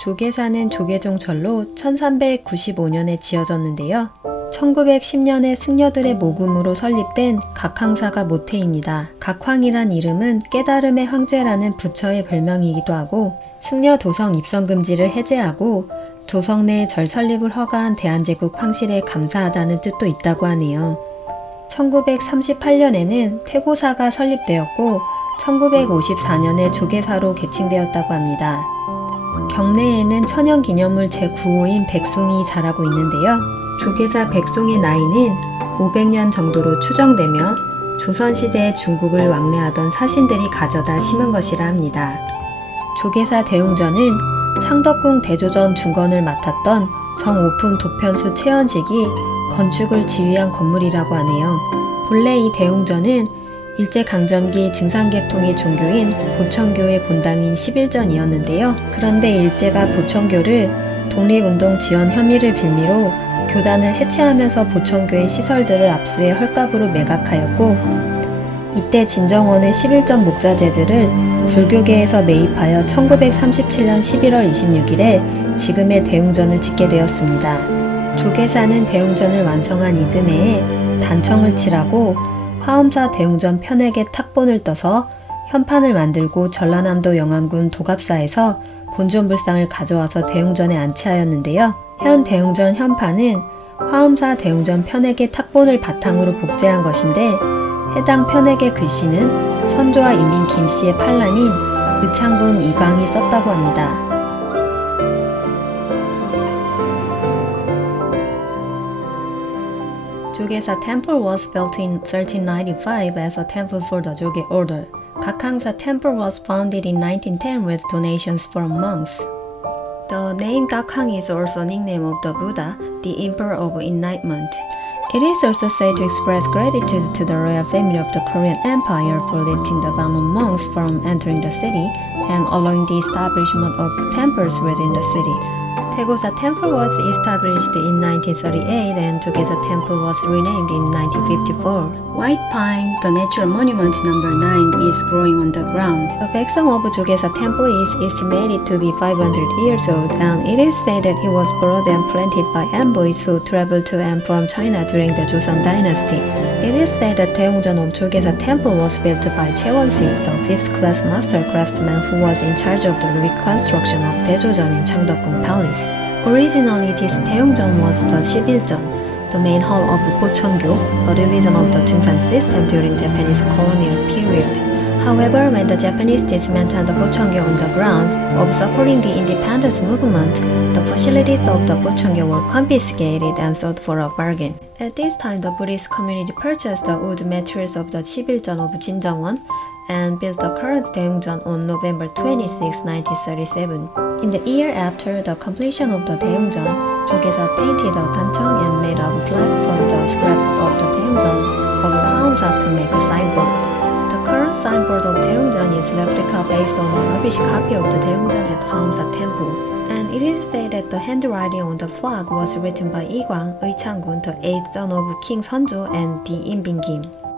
조계사는 조계종철로 1395년에 지어졌는데요. 1910년에 승려들의 모금으로 설립된 각황사가 모태입니다. 각황이란 이름은 깨달음의 황제라는 부처의 별명이기도 하고 승려 도성 입성 금지를 해제하고 도성 내에 절 설립을 허가한 대한제국 황실에 감사하다는 뜻도 있다고 하네요. 1938년에는 태고사가 설립되었고 1954년에 조계사로 개칭되었다고 합니다. 경내에는 천연기념물 제9호인 백송이 자라고 있는데요. 조계사 백송의 나이는 500년 정도로 추정되며 조선시대에 중국을 왕래하던 사신들이 가져다 심은 것이라 합니다. 조계사 대웅전은 창덕궁 대조전 중건을 맡았던 정오품 도편수 최연식이 건축을 지휘한 건물이라고 하네요. 본래 이 대웅전은 일제강점기 증상계통의 종교인 보천교의 본당인 11전이었는데요. 그런데 일제가 보천교를 독립운동 지원 혐의를 빌미로 교단을 해체하면서 보천교의 시설들을 압수해 헐값으로 매각하였고 이때 진정원의 11전 목자재들을 불교계에서 매입하여 1937년 11월 26일에 지금의 대웅전을 짓게 되었습니다. 조계사는 대웅전을 완성한 이듬해에 단청을 칠하고 화엄사 대웅전 편액에 탁본을 떠서 현판을 만들고 전라남도 영암군 도갑사에서 본존불상을 가져와서 대웅전에 안치하였는데요. 현 대웅전 현판은 화엄사 대웅전 편액의 탁본을 바탕으로 복제한 것인데 해당 편액의 글씨는 선조와 인민 김씨의 팔남인 의창군 이광이 썼다고 합니다. 조계사 temple was built in 1395 as a temple for the Joge order. Kakangsa temple was founded in 1910 with donations from monks. The name Gakhang is also a nickname of the Buddha, the Emperor of Enlightenment. It is also said to express gratitude to the royal family of the Korean Empire for lifting the ban on monks from entering the city and allowing the establishment of temples within the city. Tegosa Temple was established in 1938 and Jogesa Temple was renamed in 1954. White pine, the natural monument number 9, is growing on the ground. The background of Jogesa Temple is estimated to be 500 years old and it is said that it was brought and planted by envoys who traveled to and from China during the Joseon dynasty. It is said that Daeongjeon of Jogesa Temple was built by Chae Won-sik, the fifth-class master craftsman who was in charge of the reconstruction of Daejojeon in Changdeokgung Palace. Originally, this Daeongjeon was the 11jeon, the main hall of Bocheongyo, a religion of the Chungsan system during Japanese colonial period. However, when the Japanese dismantled the Bocheongyo on the grounds of supporting the independence movement, the facilities of the Bocheongyo were confiscated and sold for a bargain. At this time, the Buddhist community purchased the wood materials of the Chibiljeon of Jinjangwon and built the current Daeungjeon on November 26, 1937. In the year after the completion of the Daeungjeon, Jogesa painted a tanchong and made a plaque from the scrap of the Daeungjeon of Hwaungsa to make a signboard. The current signboard of Daeungjeon is replica based on a rubbish copy of the Daeungjeon at Hwaungsa Temple. And it is said that the handwriting on the flag was written by Igwang, Eichanggun, the eighth son of King Seonjo and the Inbin Kim.